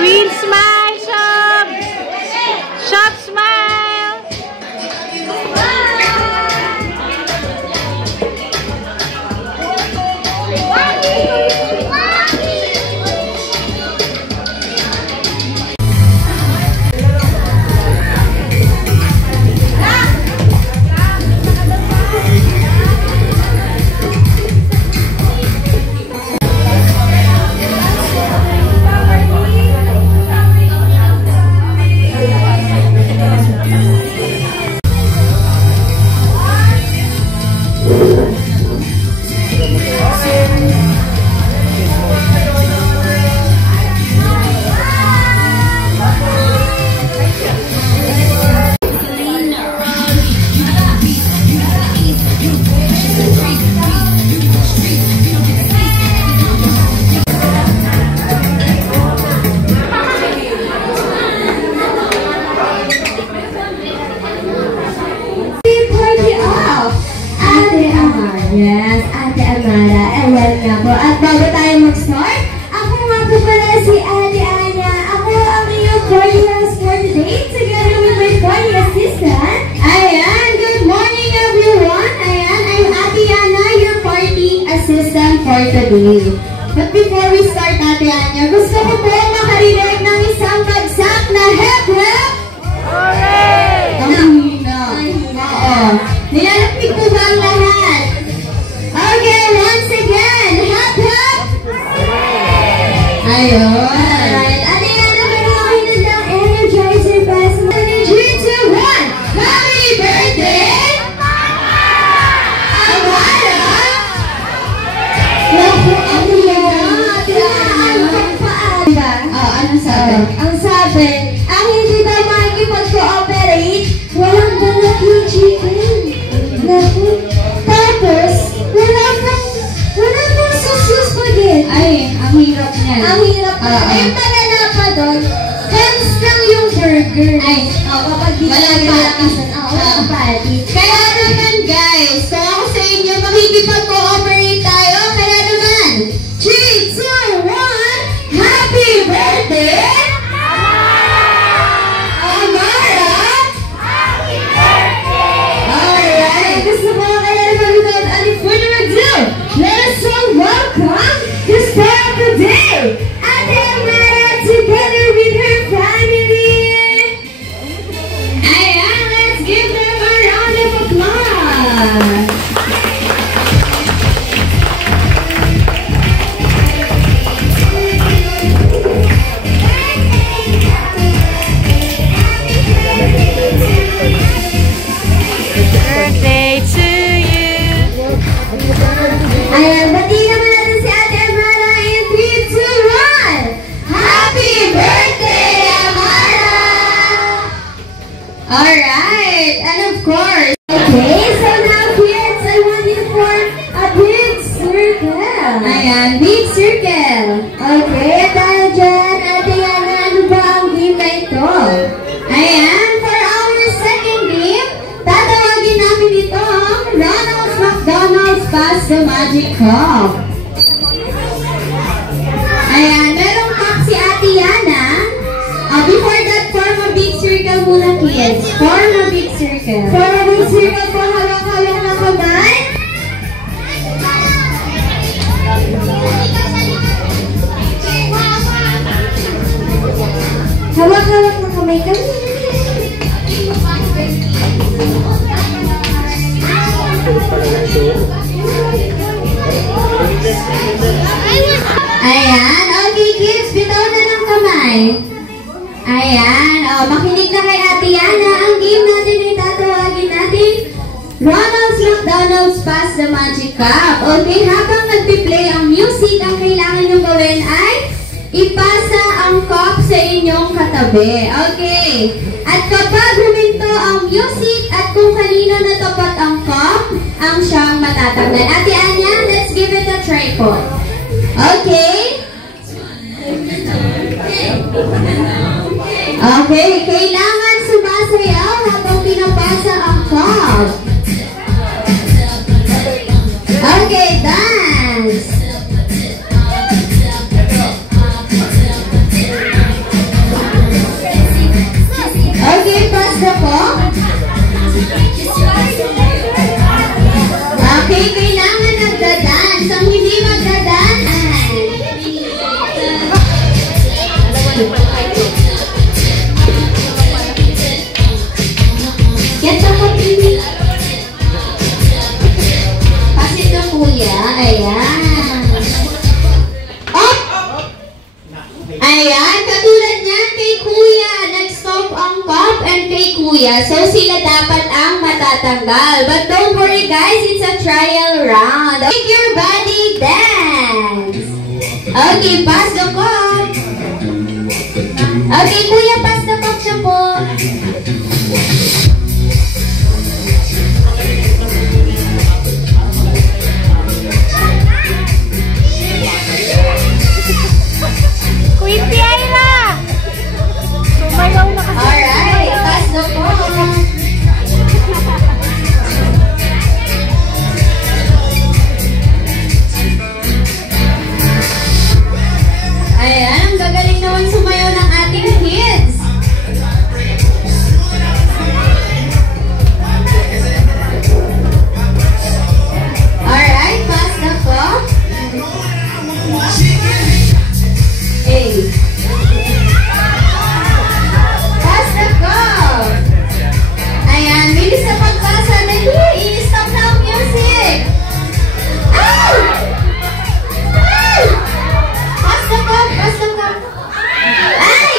Queen smile, Shop! Shop smile! Yes, Ate Amara, ayan nga po. At bago tayo mag-start, ako nga po pala si Ate Anya. Ako ang iyong party host for today, together with my party assistant. Ayan, good morning everyone. Ayan, I'm Ate Ana, your party assistant for today. But before we start, Ate Anya, gusto ko po makarinig ng isang bagsak na hep-hep. Hooray! Ang hina. Oo. Nilalapit ko ba ang lahat? Okay, once again, hop hop! Ayun! Alright, ano yan? Nakarami na ng Energizer Pass. 3, 2, 1! Happy birthday! Amara! Naku, ano yan? Tinaalang paan ba? Oh, anong sabi? Ang sabi, ang hindi daw makikipag-cooperate, walang balak yung chicken. Naku, tapos, wala pang sauce pa din. Ay, ang hirap niyan. Ang hirap na. Ay, tagala pa doon. Hams lang yung burger. Ay, kapag di malakasan. Walang patty. Kaya naman guys, kung ako sa inyo, makikipag-cooperate tayo. Kaya naman, 3, 2, 1, happy birthday! Amara! Happy birthday! Alright, gusto ko kaya naman without any further ado, let us all welcome the star of the day, Ate Amara, together with her family. Ayan, let's give them a round of applause. Birthday to you! Ayan, bati naman natin si Ate Amara in 3, 2, 1! Happy birthday, Amara! Alright, and of course, okay, so now kids, I want you to form a big circle. Ayan, big circle. Okay, tayo dyan, Ate Ana, ano ba ang game na ito? Ayan, for our second game, tatawagin namin ito ang Ronald's McDonald's Pass the Magic Cup. Ayan, merong cup si Ate Yana. Before that, form a big circle muna, kids. Form a big circle. Form a big circle po, hawak-hawak na kamay. Hawak-hawak na kamay kami. Ayan, okay kids, bitaw na ng kamay. Ayan, makinig na kay Ate Yana. Ang game natin ay tatawagin natin Ronald's McDonald's Pass the Magic Cup. Okay, habang nagpi-play ang music, ang kailangan nyo gawin ay ipasa ang cup sa inyong katabi. Okay, at kapag huminto ang music at kung kanino natapat ang cup, ang siyang matatanggal. Ate Anya, let's give it a try po. Okay? Okay, kailangan sumasayaw habang pinapasa ang cup. Okay. round. Make your body dance. Okay, pass the cup. Okay, kuya, pass the cup siya po. Queen Tiara! Sumayaw na kasi. Alright, pass the cup. Ayan, ang gagaling naman sumayaw ng ating kids. Alright, pass the cup. Hey. Pass the cup. Ayan, bilis na pagpasa. Dali, i-stop na ang music. Ay! Ay! Pass the cup, pass the cup. Ay!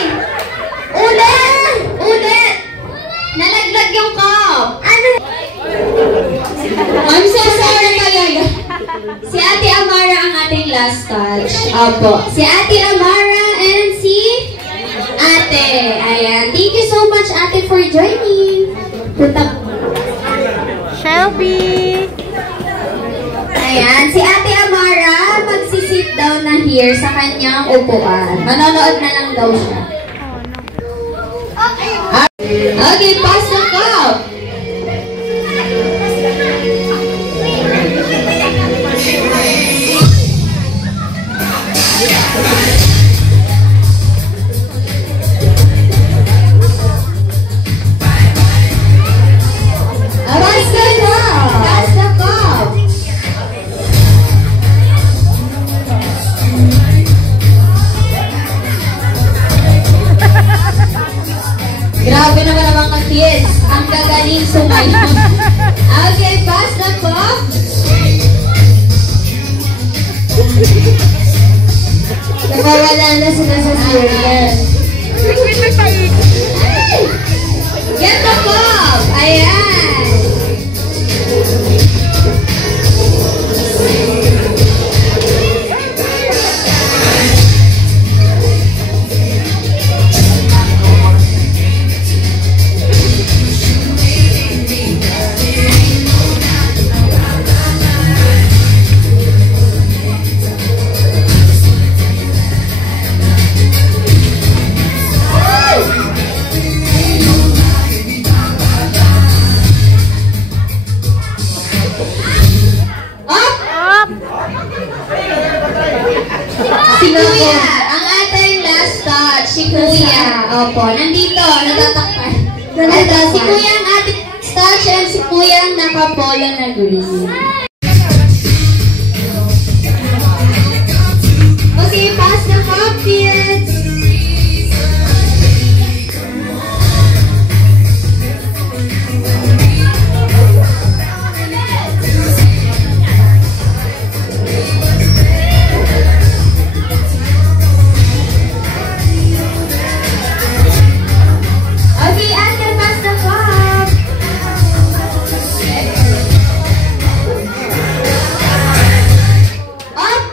Ulit! Ulit! Nalaglag yung cup. Ano? I'm so sorry talaga. Si Ate Amara ang ating last touch. Opo. Si Ate Amara and si Ate. Ayan. Thank you so much, Ate, for joining. Shelby! Ayan. Si Ate Amara, magsisit down na here sa kanyang upuan. Manonood na lang daw siya. Okay, pass the cup. Pass the cup. Pass the cup. Grabe naman ang mga kids. Ang gagaling sumayaw. Okay, pass the cup. Nakawala na sila sa serious. Ay! Get the cup! Ayan! Si Kuya, ang ating last touch, si Kuya. Opo, nandito, natatakpan. Ito, si Kuya ang ating last touch and si Kuya ang nakapolo na green. Okay, pass the cup, kids. Okay, Ate, pass the cup. Up!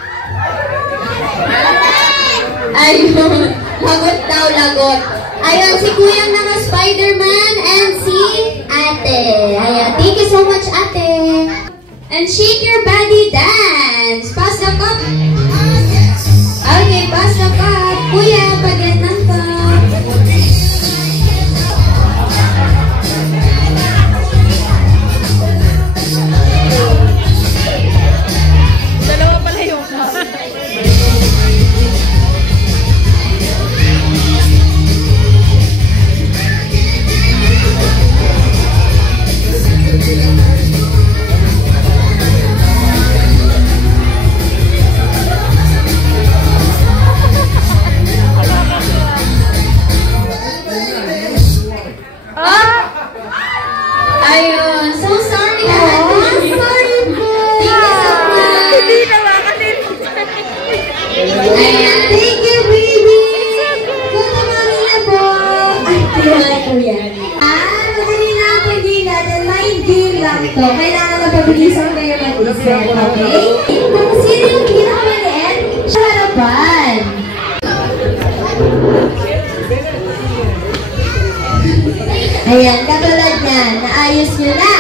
Ayun. Lagot daw, lagot. Ayun, si Kuyang naka-Spider-Man and si Ate. Ayan, thank you so much, Ate. And shake your body dance. Pass the cup. Okay, pass the cup. Kuya, pag-get ng cup. Dalawa pala yung cup. Ayun. So sorry na. Sorry po. Thank you so much. Ayan. Thank you, baby. Kutamangin na po. Ay, kaya ko yan. Madali na ako hindi natin. May game lang to. Kailangan na pabilisan kayo ready, set, okay? Kung sino yung pinakaliit, sa harapan. Ayan, katulad yan, naayos nyo na.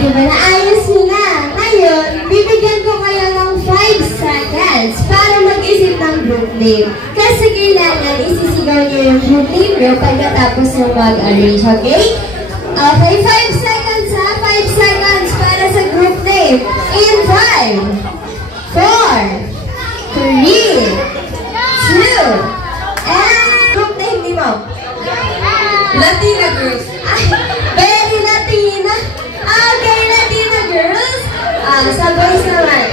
Diba naayos nyo na? Ngayon, bibigyan ko kayo ng 5 seconds para mag-isip ng group name. Kasi kailangan isisigaw nyo yung group name nyo pagkatapos ng mag-arrange, okay? Okay, 5 seconds ha? 5 seconds para sa group name. In 5, 4, 3, 2, and group name ni mo. Latina girls. Ay, very Latina. Okay, Latina girls. Sa boys naman.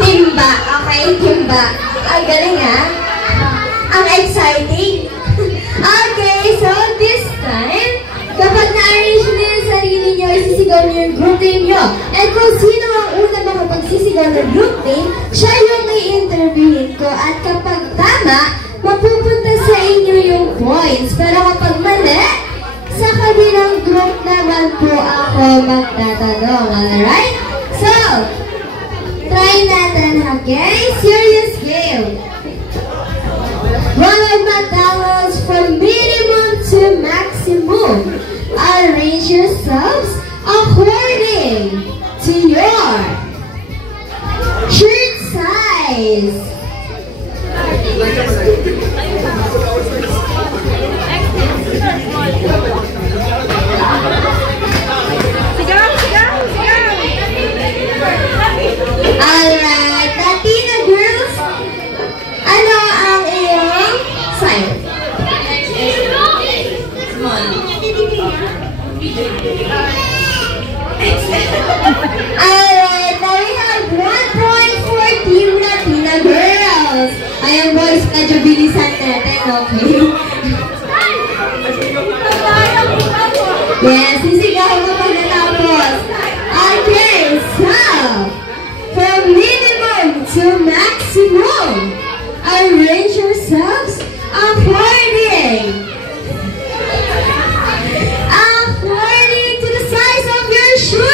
Timba. Okay, timba. Ang galing ha. Ang exciting. Okay, so this time, kapag na-arrange nyo yung sarili nyo, isisigaw nyo yung group name nyo. And kung sino ang una makapagsisigaw ng group name, siya yung i-interviewin ko. At kapag tama, mapupunta sa inyo yung points. Pero kapag mali, sa kabilang group naman po ako magtatanong. Alright? So, try natin, okay? Serious game. Ronald McDonald's from minimum to maximum. Arrange yourselves according to your shirt size. Alright, Latina girls, ano ang iyong size? Alright, now we have 1 point for Team Latina girls. Ayan boys, medyo bilisan natin, okay? Yes, sisigaw mo pagkatapos. Okay, so, from minimum to maximum, arrange yourselves according to the size of your shoes.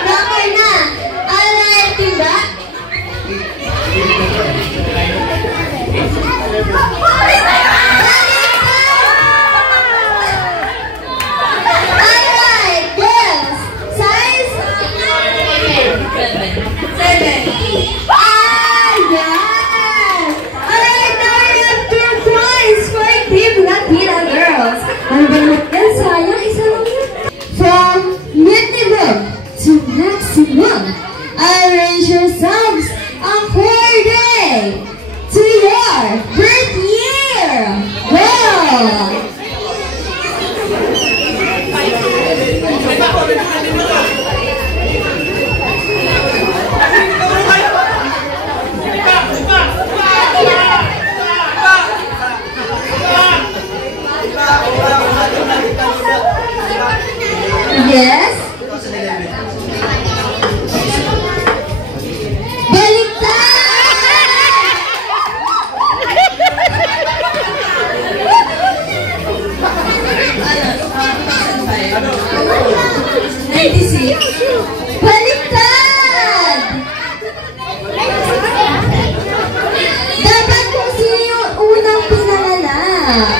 Okay na. Alright, diba? Alright, girls. Size? 7. Ayan! Alright, now we have 2 points for Team Latina girls. Ano ba naman yan? Sayang, isa lang yun. From minimum to maximum, arrange yourselves according to your birth year. Go! Yes? Baliktad! Dapat kung sino yung unang pinanganak.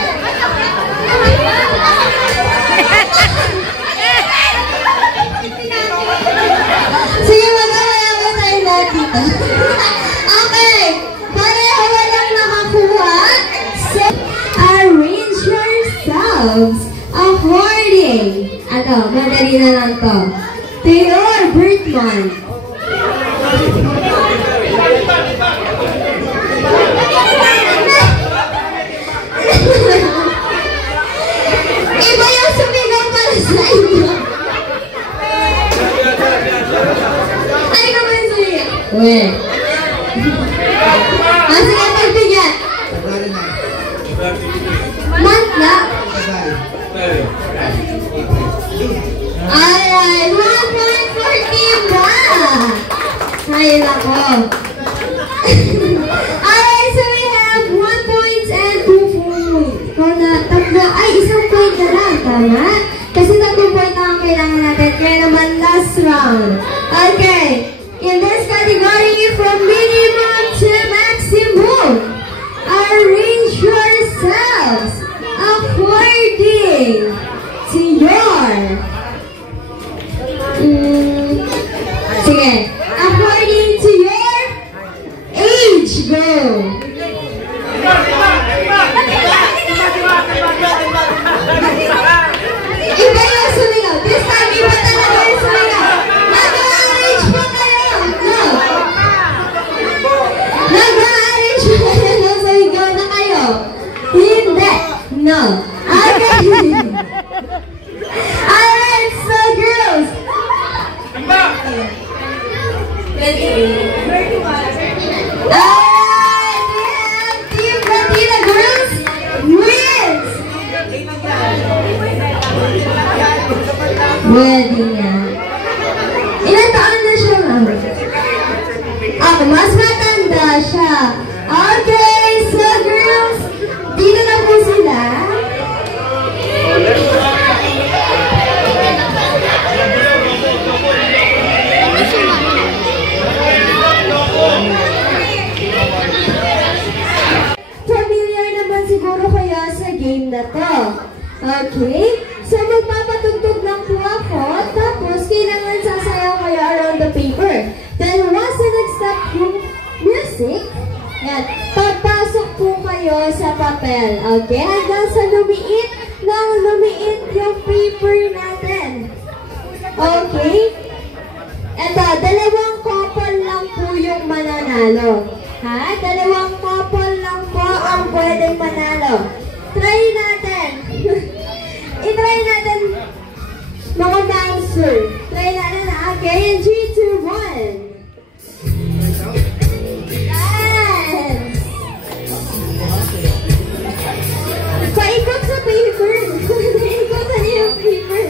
Sige, magkakaya tayo natin. Okay, pareho walang nakakuha. So, arrange yourselves according. Ano, madali na lang to. To your birth month. Iba yung sumigaw para sa inyo. Ay, naman sumigaw. Uwe. Sige, pagbigyan. Month na. Alright, 1 point for Team Ba! Ayun ako. round. Okay, in this category from minimum to maximum, arrange yourselves according to your sige, according to your age. Go. Iba yung sumigaw. This time, iba talaga yung sumigaw. Nag-arrange po kayo. No. Nag-arrange po kayo. No, sumigaw na kayo. Hindi. No. Okay. Alright, so girls. Alright, we have Team Latina Girls wins. Pwede nga. Ilan taon na siya, ma'am? Ako, mas matanda siya. Okay, so girls, dito na po sila. Familiar naman siguro kaya sa game na to. Okay? So, magpapatugtog lang po ako, tapos kailangan sasayaw kayo around the paper. Then, once na nag-stop yung music, yan, papasok po kayo sa papel. Okay? Hanggang sa lumiit yung paper natin. Okay? Eto, dalawang couple lang po yung mananalo. Ha? Dalawang couple lang po ang pwedeng manalo. Try natin. I-try natin mga bouncer. Try natin na. Okay, in 3, 2, 1. Dance! Paikot sa paper. Paikotan niyo yung paper.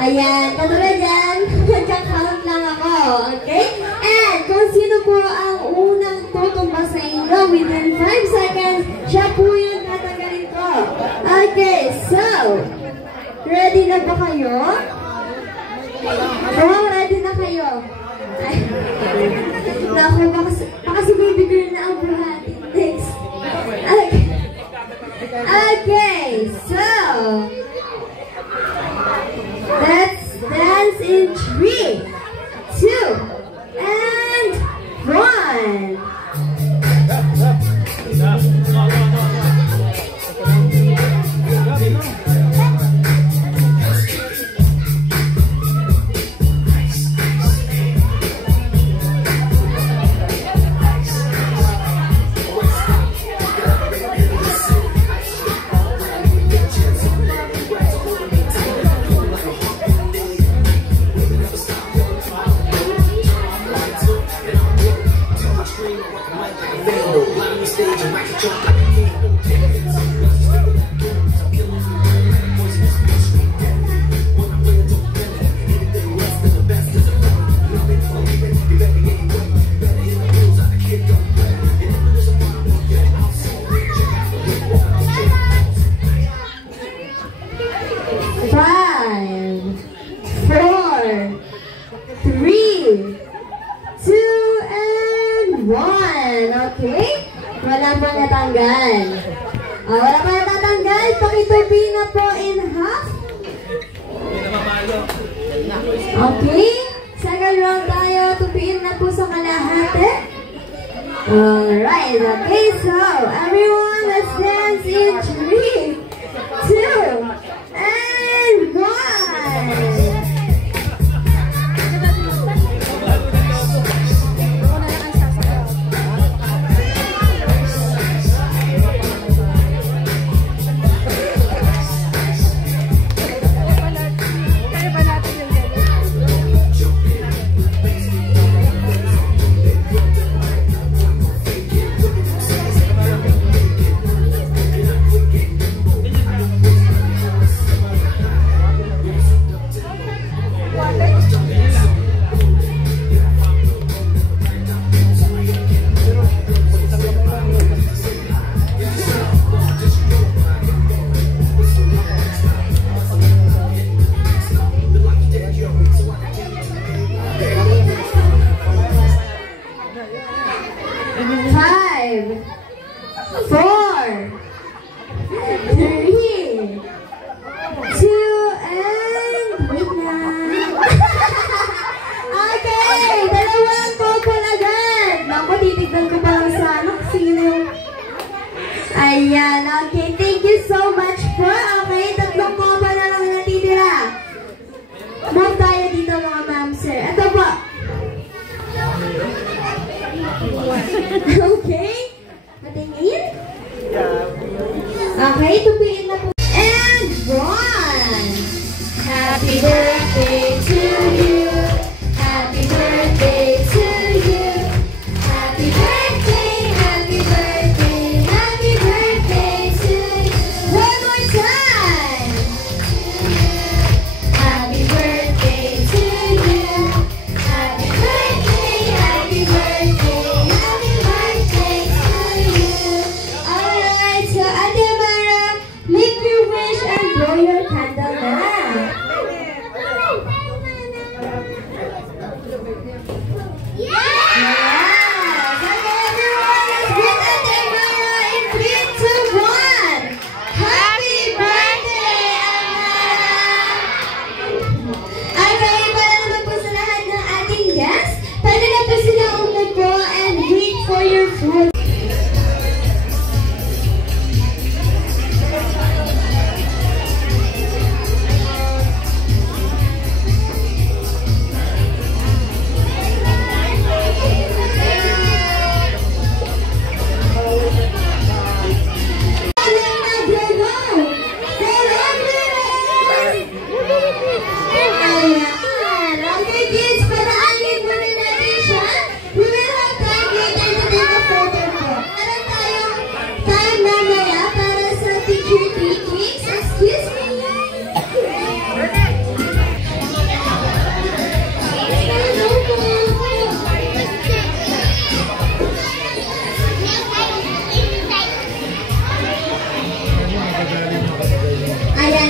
Ayan, katulad yan, magka-count lang ako, okay? And kung sino po ang unang tutumba sa inyo within 5 seconds, siya po yung tatanggalin ko. Okay, so, ready na ba kayo? Oh, ready na kayo. Ay, naku, baka si baby girl na ang buhati. Next. Okay, so, let's dance in 3, 2, and 1. Okay? Wala pong natanggal. Wala pa natatanggal. Pakitupi na po in half. Okay. Second round tayo. Tupiin na po sa kalahati. Alright. Okay, so everyone, let's dance in 3, 2, and 1. Ayan, okay. Thank you so much po. Okay, 3 koba na lang natitira. Move tayo dito mga ma'am, sir. Ito po. Okay. Patingin. Okay, tupiin na po. And 1. Happy birthday to you. Happy birthday to you. Happy birthday, happy birthday, happy birthday to you. One more time. Happy birthday to you. Happy birthday, happy birthday, happy birthday to you. Alright, so Ate Amara, make your wish and blow your candle now.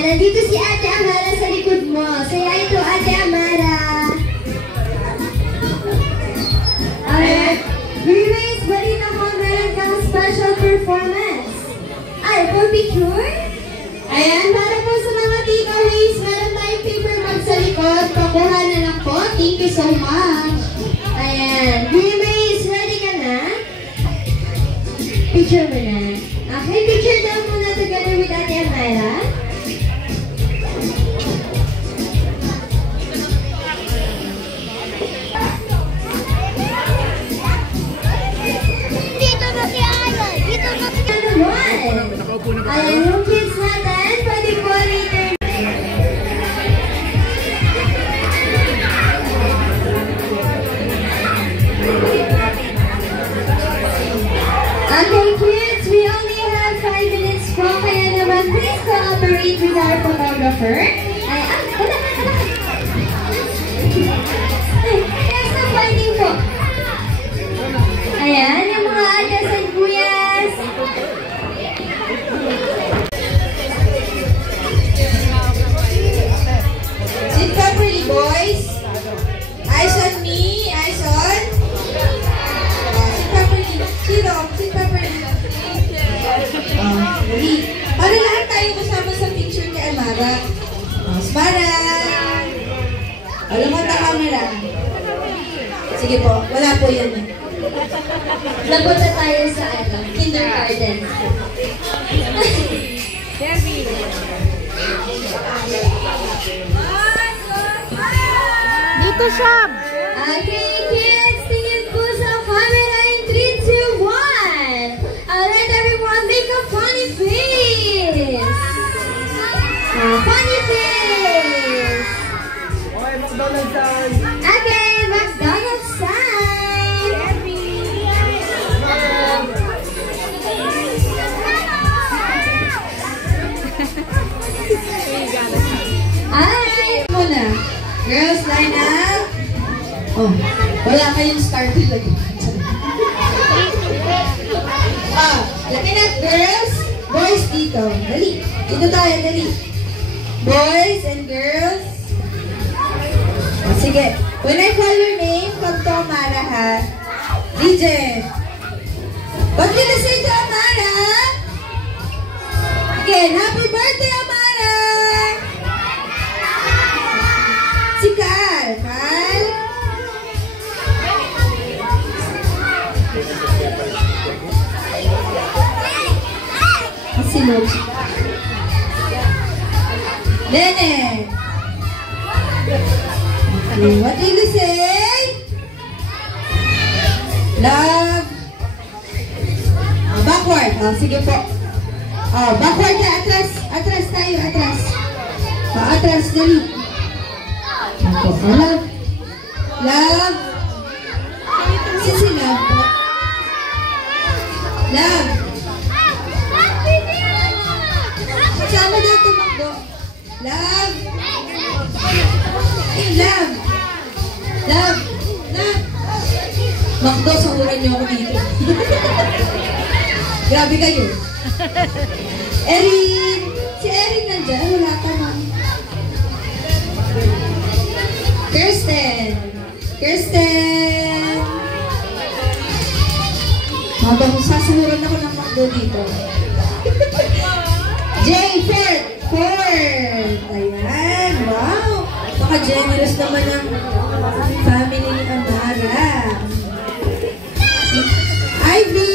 Nandito si Ate Amara sa likod mo. Saya ito, Ate Amara. Alright. Reways, balita mo, meron kang special performance. Ay, for picture? Ayan, para po sa mga takeaways, meron tayong paper bag sa likod. Pakuha na lang po. Thank you so much. Ayan. Reways, ready ka na? Picture mo na. Okay, picture daw muna together with Ate Amara. Ayan yung kids natin, pwede po later. Okay kids, we only have 5 minutes po, kaya naman please cooperate with our photographer. Ayan, next na finding po. Ayan, yung mga adas and kuyas. Sit properly, boys. Eyes on me. Eyes on. Sit properly. Sit properly. Sige po, wala po yun eh. Napunta tayo sa kindergarten. Dito siya. Okay, kids, tingin po sa camera in 3, 2, 1. Alright, everyone, make a funny face. Funny face. Okay, McDonald's sign. Okay, McDonald's sign. Alright, muna. Girls, line up. Oh, wala kayong star talaga. Laki na, girls. Boys dito. Dali. Dito tayo, dali. Boys and girls. Oh, sige. When I call your name, come to Amara, ha? DJ. What did you say to Amara? Again, happy birthday, Amara! Si Carl. Carl? Si Luke. Nene. Okay, what did you say? Love. Backward. Oh, sige po. Oh, backward na. Atras. Atras tayo. Atras. Atras. Dali. Oh, love. Love. Si Love po. Love. Sama daw tumakbo. Love. Love. Love. Love. Makdo, sahuran niyo ako dito. Grabe kayo. Erin. Si Erin nandiyan. Wala ka, ma'am. Kirsten. Kirsten. Habang sasahuran ako ng makdo dito. Jay, Fort. Ayan, wow. Maka-generous naman ang family ni Amara. Ivy.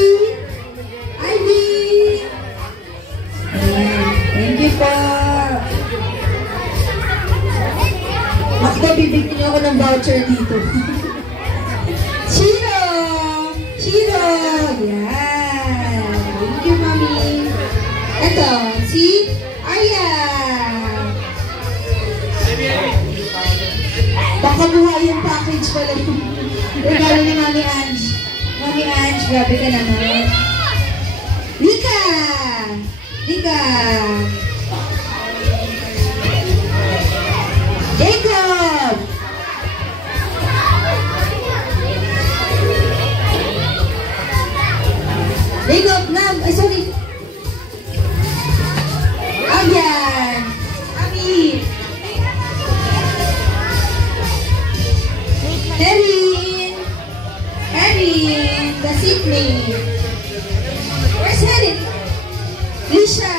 Ayan, thank you po. Makdo, bibigyan niyo ako ng voucher dito. Chiro. Ayan. Thank you, mami. Ito, si Arya. Baka buhay yung package pala yung regalo ni Mami Ange. Mami Ange, grabe ka naman. Lika! Jacob! Jacob, Nam! Ay, sorry. Ayan! Ami! Erin! The seatmate! Where's Erin? Lisha!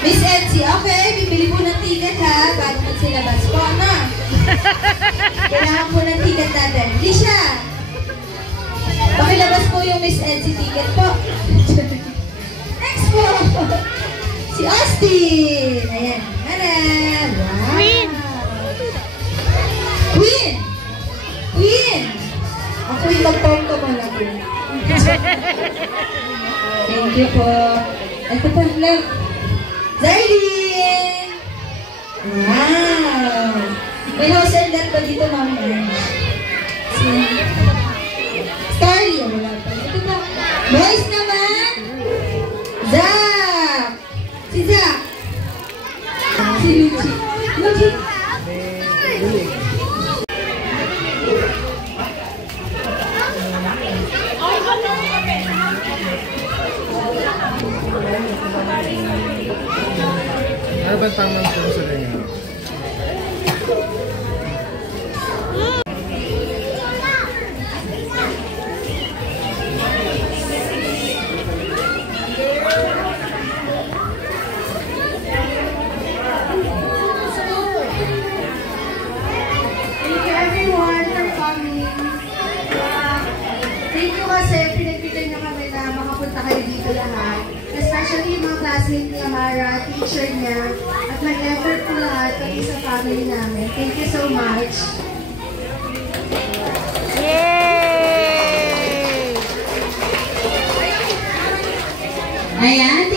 Miss Etsy, okay, bibili po ng ticket ha, bago magsilabas po, na. Kailangan po ng ticket natin. Lisha! Pakilabas po yung Miss Etsy ticket po. Next po! Si Austin! Ayan. Ayan. Wow. Queen! Ako yung mag-pong ko muna po. Thank you po. Ito pa lang. Zylene! Wow! May house and lot ba dito, Mami? Starry. Wala pa. Ito pa. Boys naman! Zach! Si Zach! Si Lucy. Ano ba tamang sa ganyan? Thank you everyone for coming. kasi pinagbigay niyo kami na makapunta kayo dito lahat. Especially yung mga classmate ni Amara, teacher niya, at nag-effort po lahat pati sa family namin. Thank you so much. Yay! Ayan,